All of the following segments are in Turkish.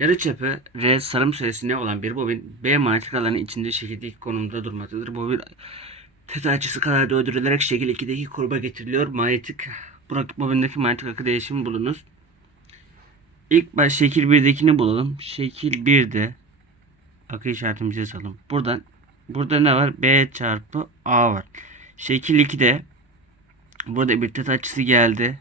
Yarıçapı R sarım sayısı olan bir bobin B manyetik alanı içinde şekildeki konumda durmaktadır. Bobin teta açısı kadar döndürülerek şekil 2'deki kurba getiriliyor. Manyetik burak bobindeki manyetik akı değişimi bulunuz. İlk baş şekil 1'dekini bulalım. Şekil 1'de akı işaretimizi yazalım. Buradan burada ne var? B çarpı A var. Şekil 2'de burada bir teta açısı geldi.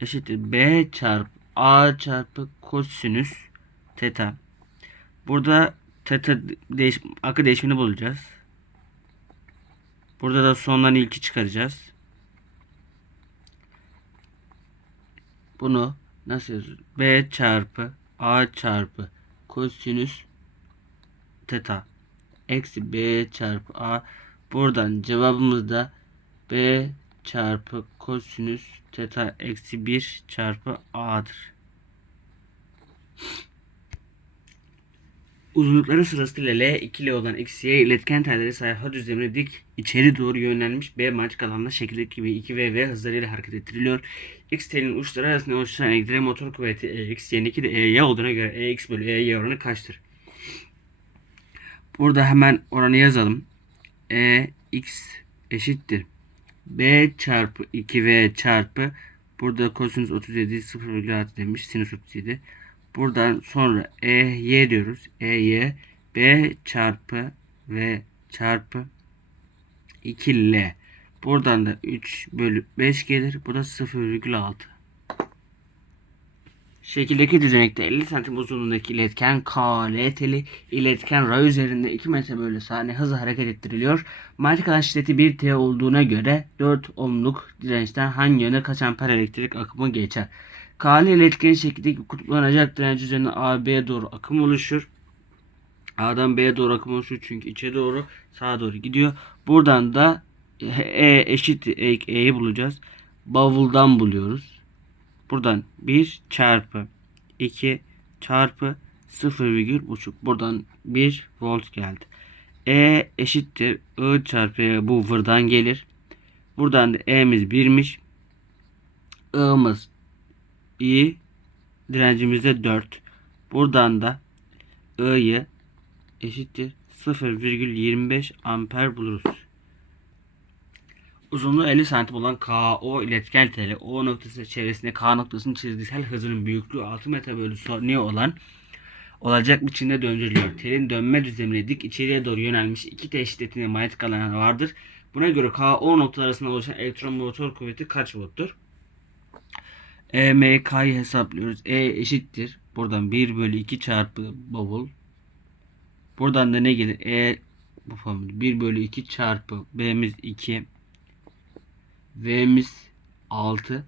Eşittir B çarpı A çarpı kosinüs teta. Burada teta değiş akı değişimini bulacağız. Burada da sondan ilki çıkaracağız. Bunu nasıl yazıyoruz? B çarpı A çarpı kosinüs teta eksi B çarpı A. Buradan cevabımız da B çarpı kosinüs teta eksi 1 çarpı A'dır. Uzunlukları sırasıyla L, 2L olan X, Y iletken telleri sayfa düzlemine dik içeri doğru yönlenmiş B manyetik alanında şekildeki gibi 2 V V hızlarıyla hareket ettiriliyor. X telin uçları arasında oluşan elektriğe motor kuvveti E X, Y'ninki de EY olduğuna göre EX bölü EY oranı kaçtır? Burada hemen oranı yazalım. E X eşittir. B çarpı 2V çarpı burada kosinüs 37 0,6 demiş sinüs 37. Buradan sonra E Y diyoruz. E Y B çarpı V çarpı 2L. Buradan da 3 bölü 5 gelir. Bu da 0,6. Şekildeki düzenekte 50 santim uzunluğundaki iletken K, L teli iletken R üzerinde 2 metre bölü saniye hızla hareket ettiriliyor. Manyetik alan şiddeti 1 T olduğuna göre 4 ohmluk dirençten hangi yöne kaç amper elektrik akımı geçer? K'lı iletken şekildeki kutuplanacak direnç üzerine A, B'ye doğru akım oluşur. A'dan B'ye doğru akım oluşur çünkü içe doğru sağa doğru gidiyor. Buradan da E eşit E'yi bulacağız. Bavuldan buluyoruz. Buradan 1 çarpı 2 çarpı 0,5 buradan 1 volt geldi. E eşittir I çarpı E bu vırdan gelir. Buradan da E'miz 1'miş. I'mız i direncimiz de 4. Buradan da I'yı eşittir 0,25 amper buluruz. Uzunluğu 50 santim olan KO iletken teli O noktası çevresinde K noktasının çizgisel hızının büyüklüğü 6 metre bölü saniye olan olacak biçimde döndürülüyor. Telin dönme düzlemine dik içeriye doğru yönelmiş iki T şiddetinde manyetik alan vardır. Buna göre KO noktaları arasında oluşan elektron motor kuvveti kaç volttur? EMK'yı hesaplıyoruz. E eşittir. Buradan 1 bölü 2 çarpı bavul. Buradan da ne gelir? E bu formül 1 bölü 2 çarpı B'miz 2 V'miz 6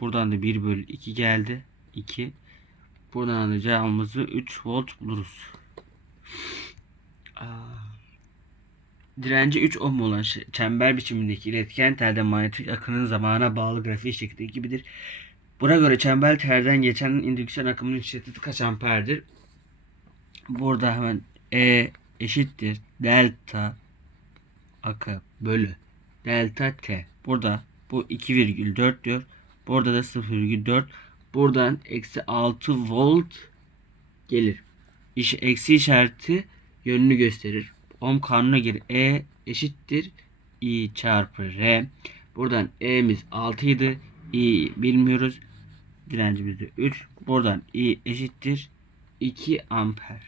Buradan da 1 bölü 2 geldi. 2 Buradan da cevabımızı 3 volt buluruz. Direnci 3 ohm olan şey- çember biçimindeki iletken telde manyetik akının zamana bağlı grafiği şeklindeki gibidir. Buna göre çember telden geçen indüksiyon akımının şiddeti kaç amperdir? Burada hemen E eşittir delta akı bölü delta T. Burada bu 2,4 diyor. Burada da 0,4. Buradan eksi 6 volt gelir. İş, eksi işareti yönünü gösterir. Ohm kanuna göre E eşittir I çarpı R. Buradan E'miz 6 idi. I bilmiyoruz. Direncimiz de 3. Buradan I eşittir 2 amper.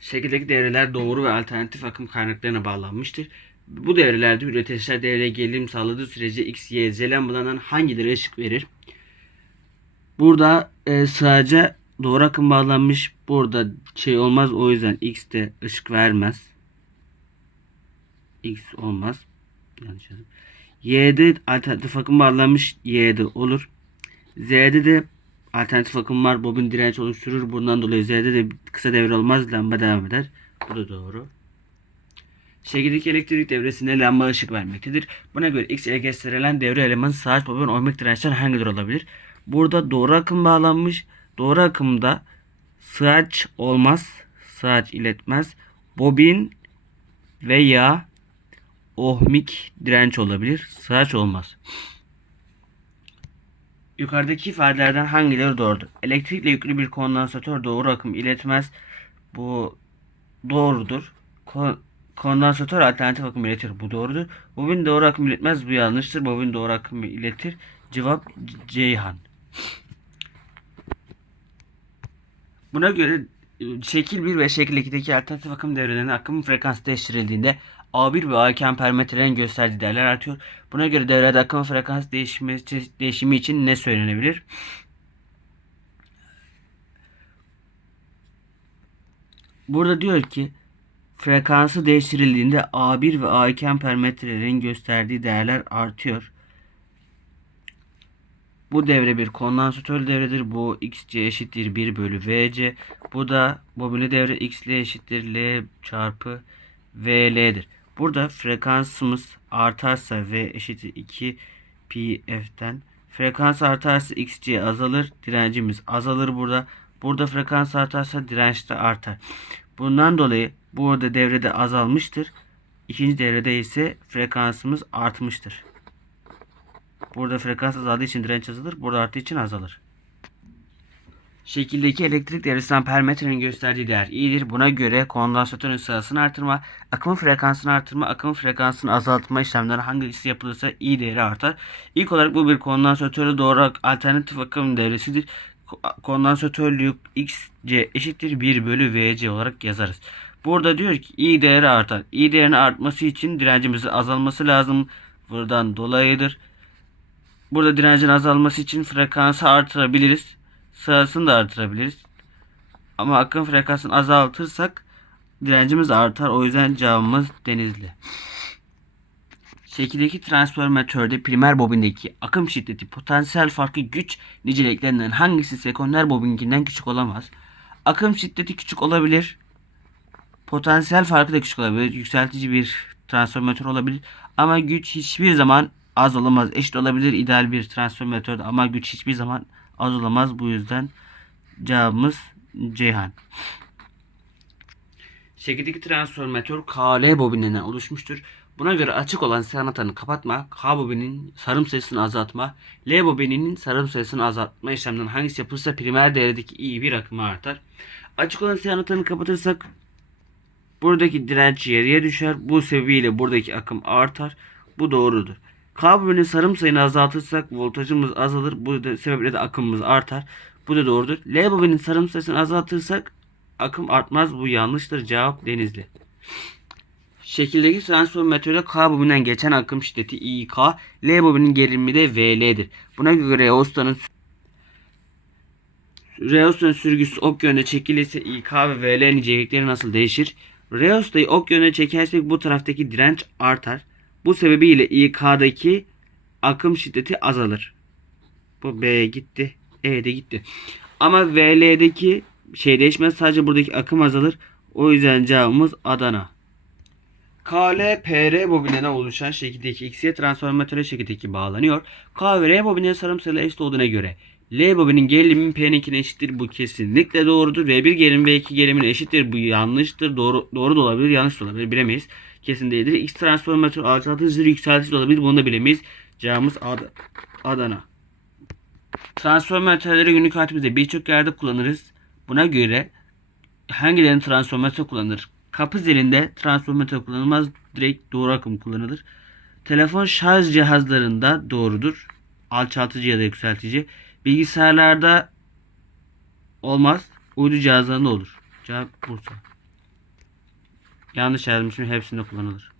Şekildeki devreler doğru ve alternatif akım kaynaklarına bağlanmıştır. Bu devrelerde üreticiler devreye gerilim sağladığı sürece X, Y, Z lambalarından hangileri ışık verir? Burada e, sadece doğru akım bağlanmış. Burada şey olmaz. O yüzden X de ışık vermez. X olmaz. Yanlış yazdım. Y'de alternatif akım bağlanmış. Y'de olur. Z'de de alternatif akım var. Bobin direnç oluşturur. Bundan dolayı Z'de de kısa devre olmaz. Lamba devam eder. Bu da doğru. Şekildeki elektrik devresinde lamba ışık vermektedir. Buna göre X ile gösterilen devre elemanı saat bobin ohmik dirençten hangileri olabilir? Burada doğru akım bağlanmış. Doğru akımda sığaç olmaz. Sığaç iletmez. Bobin veya ohmik direnç olabilir. Sığaç olmaz. Yukarıdaki ifadelerden hangileri doğrudur? Elektrikle yüklü bir kondansatör doğru akım iletmez. Bu doğrudur. Ko- kondansatör alternatif akım iletir. Bu doğrudur. Bobin doğru akım iletmez. Bu yanlıştır. Bobin doğru akım iletir. Cevap Ceyhan. Buna göre e, şekil 1 ve şekil 2'deki alternatif akım devrelerinin akım frekansı değiştirildiğinde A1 ve A2 ampermetrelerin gösterdiği değerler artıyor. Buna göre devrede akım frekans değişimi, değişimi için ne söylenebilir? Burada diyor ki frekansı değiştirildiğinde A1 ve A2 ampermetrelerin gösterdiği değerler artıyor. Bu devre bir kondansatör devredir. Bu xc eşittir 1 bölü vc. Bu da bobinli devre xl eşittir l çarpı vl'dir. Burada frekansımız artarsa v eşittir 2 pi f'ten. Frekans artarsa xc azalır. Direncimiz azalır burada. Burada frekans artarsa direnç de artar. Bundan dolayı burada devrede azalmıştır. İkinci devrede ise frekansımız artmıştır. Burada frekans azaldığı için direnç azalır. Burada arttığı için azalır. Şekildeki elektrik devresi ampermetrenin gösterdiği değer iyidir. Buna göre kondansatörün sırasını artırma, akımın frekansını artırma, akımın frekansını azaltma işlemleri hangisi yapılırsa iyi değeri artar. İlk olarak bu bir kondansatörü doğru alternatif akım devresidir. Ko- Kondansatörlük xc eşittir 1 bölü vc olarak yazarız. Burada diyor ki i değeri artar. i değerinin artması için direncimizin azalması lazım. Buradan dolayıdır. Burada direncin azalması için frekansı artırabiliriz. Sırasını da artırabiliriz. Ama akım frekansını azaltırsak direncimiz artar. O yüzden cevabımız denizli. Şekildeki transformatörde primer bobindeki akım şiddeti potansiyel farkı güç niceliklerinden hangisi sekonder bobinkinden küçük olamaz? Akım şiddeti küçük olabilir. Potansiyel farkı da küçük olabilir. Yükseltici bir transformatör olabilir. Ama güç hiçbir zaman az olamaz. Eşit olabilir ideal bir transformatörde ama güç hiçbir zaman az olamaz. Bu yüzden cevabımız Ceyhan. Şekildeki transformatör KL bobininden oluşmuştur. Buna göre açık olan senatanı kapatma, K bobinin sarım sayısını azaltma, L bobininin sarım sayısını azaltma işlemlerinin hangisi yapılırsa primer devredeki iyi bir akımı artar. Açık olan senatanı kapatırsak buradaki direnç yarıya düşer. Bu sebebiyle buradaki akım artar. Bu doğrudur. K bobinin sarım sayını azaltırsak voltajımız azalır. Bu da sebeple de akımımız artar. Bu da doğrudur. L bobinin sarım sayısını azaltırsak akım artmaz. Bu yanlıştır. Cevap denizli. Şekildeki transformatörde K bobininden geçen akım şiddeti İK, L bobinin gerilimi de VL'dir. Buna göre Reosta'nın Reosta'nın sürgüsü ok yönde çekilirse İK ve VL nicelikleri nasıl değişir? Reosta'yı ok yönde çekersek bu taraftaki direnç artar. Bu sebebiyle İK'daki akım şiddeti azalır. Bu B'ye gitti. E de gitti. Ama VL'deki şey değişmez. Sadece buradaki akım azalır. O yüzden cevabımız Adana. KL-PR bobinlerine oluşan şekildeki X'ye transformatöre şekildeki bağlanıyor. K ve R bobinleri sarım sayılı eşit olduğuna göre L bobinin gerilimi P'ninkine eşittir. Bu kesinlikle doğrudur. R1 gerilimi V2 gerilimi eşittir. Bu yanlıştır. Doğru, doğru da olabilir, yanlış da olabilir. Bilemeyiz. Kesin değildir. X transformatör alçaltıcıdır, yükseltici de olabilir. Bunu da bilemeyiz. Cevabımız Ad- Adana. Transformatörleri günlük hayatımızda birçok yerde kullanırız. Buna göre hangilerinin transformatör kullanılır? Kapı zilinde transformatör kullanılmaz. Direkt doğru akım kullanılır. Telefon şarj cihazlarında doğrudur. Alçaltıcı ya da yükseltici. Bilgisayarlarda olmaz. Uydu cihazlarında olur. Cevap Bursa. Yanlış yazmışım. Hepsinde kullanılır.